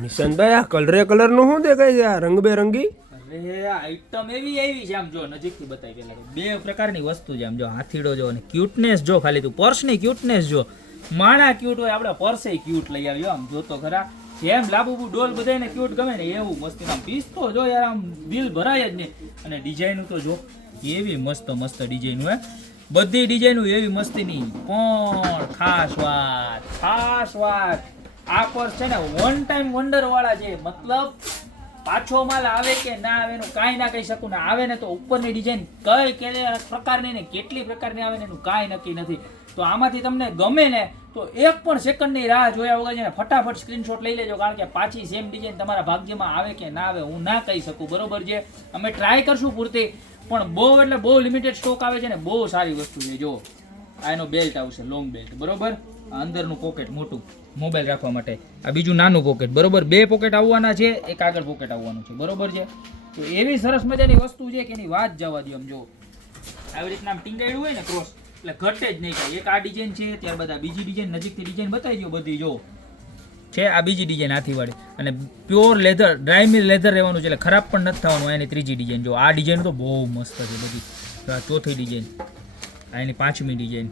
નિશાંતભાઈ આ કલર નું શું દેખાય છે આ રંગબેરંગી? અરે આઈટમ એવી આવી છે, આમ જો નજીકથી બતાવી પેલા બે પ્રકારની વસ્તુ છે. આમ જો હાથીડો જો અને ક્યુટનેસ જો, ખાલી તું પર્સની ક્યુટનેસ જો. માણા ક્યુટ હોય, આપણે પર્સે ક્યુટ લઈ આવ્યો. આમ જોતો ખરા, જેમ લાબુ ડોલ બધાને ક્યુટ ગમે ને એવું મસ્તી. આમ પીસ તો જો યાર, આમ દિલ ભરાય જ નહીં. અને ડિઝાઇન તો જો કેવી મસ્ત મસ્ત ડિઝાઇન હે, બધી ડિઝાઇનો એવી મસ્તીની. પણ ખાસ વાત આ પર્સ છે ને વન ટાઈમ વન્ડર વાળા છે. મતલબ પાછો માલ આવે કે ના આવે એનું કાંઈ ના કહી શકું. ને આવે ને તો ઉપરની ડિઝાઇન કઈ પ્રકારની ને કેટલી પ્રકારની આવે ને એનું કાંઈ નક્કી નથી. તો આમાંથી તમને ગમે ને તો એક પણ સેકન્ડની રાહ જોયા વગર છે ને ફટાફટ સ્ક્રીનશોટ લઈ લેજો. કારણ કે પાછી સેમ ડિઝાઇન તમારા ભાગ્યમાં આવે કે ના આવે હું ના કહી શકું, બરોબર છે. અમે ટ્રાય કરશું પૂરતી, પણ બહુ એટલે બહુ લિમિટેડ સ્ટોક આવે છે ને બહુ સારી વસ્તુ છે. જો આ એનો બેલ્ટ આવશે, લોંગ બેલ્ટ, બરોબર. અંદરનું પોકેટ મોટું મોબાઈલ રાખવા માટે, આ બીજું નાનું પોકેટ, બરોબર. બે પોકેટ આવવાના છે, એક આગળ પોકેટ આવવાનું છે, બરોબર છે. તો એવી સરસ મજાની વસ્તુ છે કે એની વાત જવા દો. આમ જો આવી રીતના આમ ટીંગાડ્યું હોય ને ક્રોસ, એટલે ઘટે જ નહીં કાંઈ. એક આ ડિઝાઇન છે, ત્યારબાદ આ બીજી ડિઝાઇન, નજીકથી ડિઝાઇન બતાવી દો બધી. જો છે આ બીજી ડિઝાઇન હાથીવાળી, અને પ્યોર લેધર, ડ્રાય મિલ લેધર રહેવાનું છે, એટલે ખરાબ પણ નથી થવાનું. એની ત્રીજી ડિઝાઇન જો, આ ડિઝાઇન તો બહુ મસ્ત છે બધી. આ ચોથી ડિઝાઇન, આ એની પાંચમી ડિઝાઇન,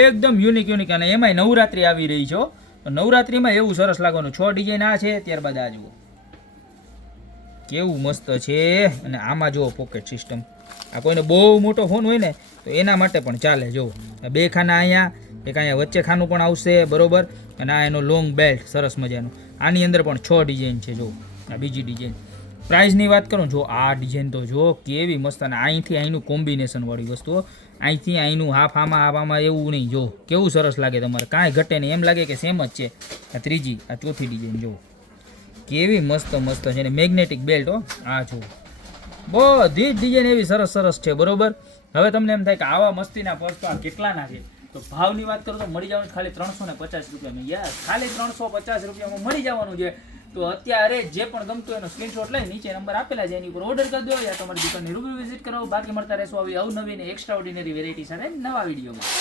એકદમ યુનિક. અને એમાંય નવરાત્રી આવી રહી છે. તો નવરાત્રીમાં એવું સરસ લાગવાનું. 6 ડિઝાઇન આ છે, ત્યારબાદ આ જુઓ કેવું મસ્ત છે. અને આમાં જુઓ પોકેટ સિસ્ટમ, આ કોઈને બહુ મોટો ફોન હોય ને તો એના માટે પણ ચાલે. જો બે ખાના અહીંયા, એક અહીંયા વચ્ચે ખાનું પણ આવશે, બરોબર. અને આ એનો લોંગ બેલ્ટ સરસ મજાનું. આની અંદર પણ 6 ડિઝાઇન છે. જો આ બીજી ડિઝાઇન. પ્રાઇસની વાત કરું, જો આ ડિઝાઇન તો જો કેવી મસ્ત. અને અહીંથી અહીંનું કોમ્બિનેશન વાળી વસ્તુ, અહીંથી અહીંનું હાફ આમાં એવું નહીં. જો કેવું સરસ લાગે, તમારે કાંઈ ઘટે નહીં, એમ લાગે કે સેમ જ છે. આ ત્રીજી, આ ચોથી ડિઝાઇન જો કેવી મસ્ત છે. ને મેગ્નેટિક બેલ્ટ હો, આ જો બધી જ ડિઝાઇન એવી સરસ છે, બરોબર. હવે તમને એમ થાય કે આવા મસ્તીના પર્સ તો આ કેટલાના છે, તો ભાવની વાત કરું તો મળી જવાનું ખાલી 350 રૂપિયામાં. યાર ખાલી 350 રૂપિયામાં મળી જવાનું છે. તો અત્યારે જે પણ ગમતું એનો સ્ક્રીનશોટ લઈ નીચે નંબર આપેલા છે એની ઉપર ઓર્ડર કરી દો, યા તમારી દુકાનની રૂબરૂ વિઝિટ કરો. બાકી મળતા રહેશો આવી અવનવી ને એક્સ્ટ્રા ઓર્ડિનરી વેરાયટી સાથે નવા વિડીયોમાં.